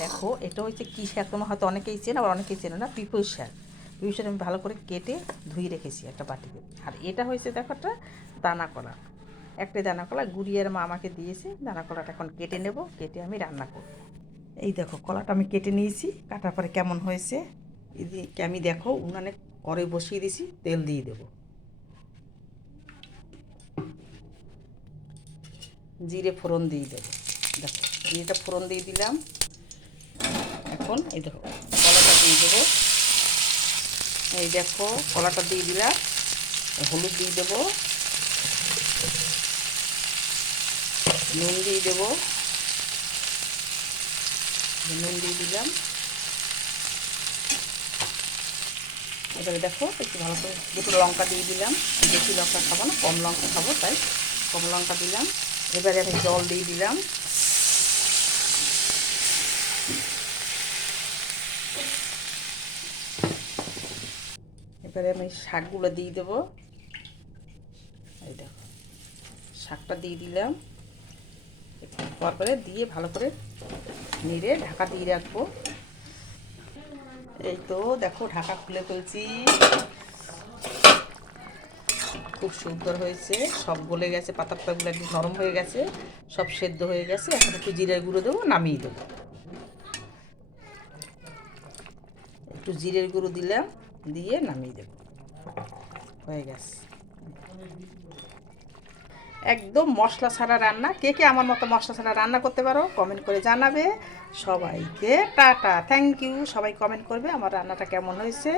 দেখো এটা হচ্ছে কী শাক, তোমার হয়তো অনেকেই চেনো আবার অনেকেই চেনো না, পিপুল শাক। পিপুল শাক আমি ভালো করে কেটে ধুয়ে রেখেছি একটা বাটিতে। আর এটা হয়েছে দেখো একটা দানা কলা, একটা দানা কলা গুড়িয়ার মা আমাকে দিয়েছে। দানা কলাটা এখন কেটে নেব, কেটে আমি রান্না করব। এই দেখো কলাটা আমি কেটে নিয়েছি, কাটার পরে কেমন হয়েছে এদিকে আমি দেখো উনানে কড়াই বসিয়ে দিয়েছি, তেল দিয়ে দেবো, জিরে ফোড়ন দিয়ে দেবো। দেখো জিরেটা ফোড়ন দিয়ে দিলাম। এখন এই দেখো কলাটা দিয়ে দেবো, এই দেখো কলাটা দিয়ে দিলাম, হলুদ দিয়ে দেবো, নুন দিয়ে দেবো, নুন দিয়ে দিলাম। এবারে দেখো একটু ভালো করে দুটো লঙ্কা দিয়ে দিলাম, বেশি লঙ্কা খাবো না, কম লঙ্কা খাবো তাই কম লঙ্কা দিলাম। এবারে আমি জল দিয়ে দিলাম, এবারে আমি শাকগুলো দিয়ে দেবো। এই দেখো শাকটা দিয়ে দিলাম, তারপরে দিয়ে ভালো করে নেড়ে ঢাকা দিয়ে রাখবো। এই তো দেখো ঢাকা খুলে ফেলছি, খুব সুন্দর হয়েছে, সব গলে গেছে, পাতা পাতাগুলো একটু নরম হয়ে গেছে, সব সেদ্ধ হয়ে গেছে। এখন একটু জিরের গুঁড়ো দেবো, নামিয়ে দেবো। একটু জিরের গুঁড়ো দিলাম, দিয়ে নামিয়ে দেবো, হয়ে গেছে। একদম মশলা ছাড়া রান্না। কে কে আমার মতো মশলা ছাড়া রান্না করতে পারো কমেন্ট করে জানাবে। সবাইকে টাটা, থ্যাংক ইউ। সবাই কমেন্ট করবে আমার রান্নাটা কেমন হয়েছে।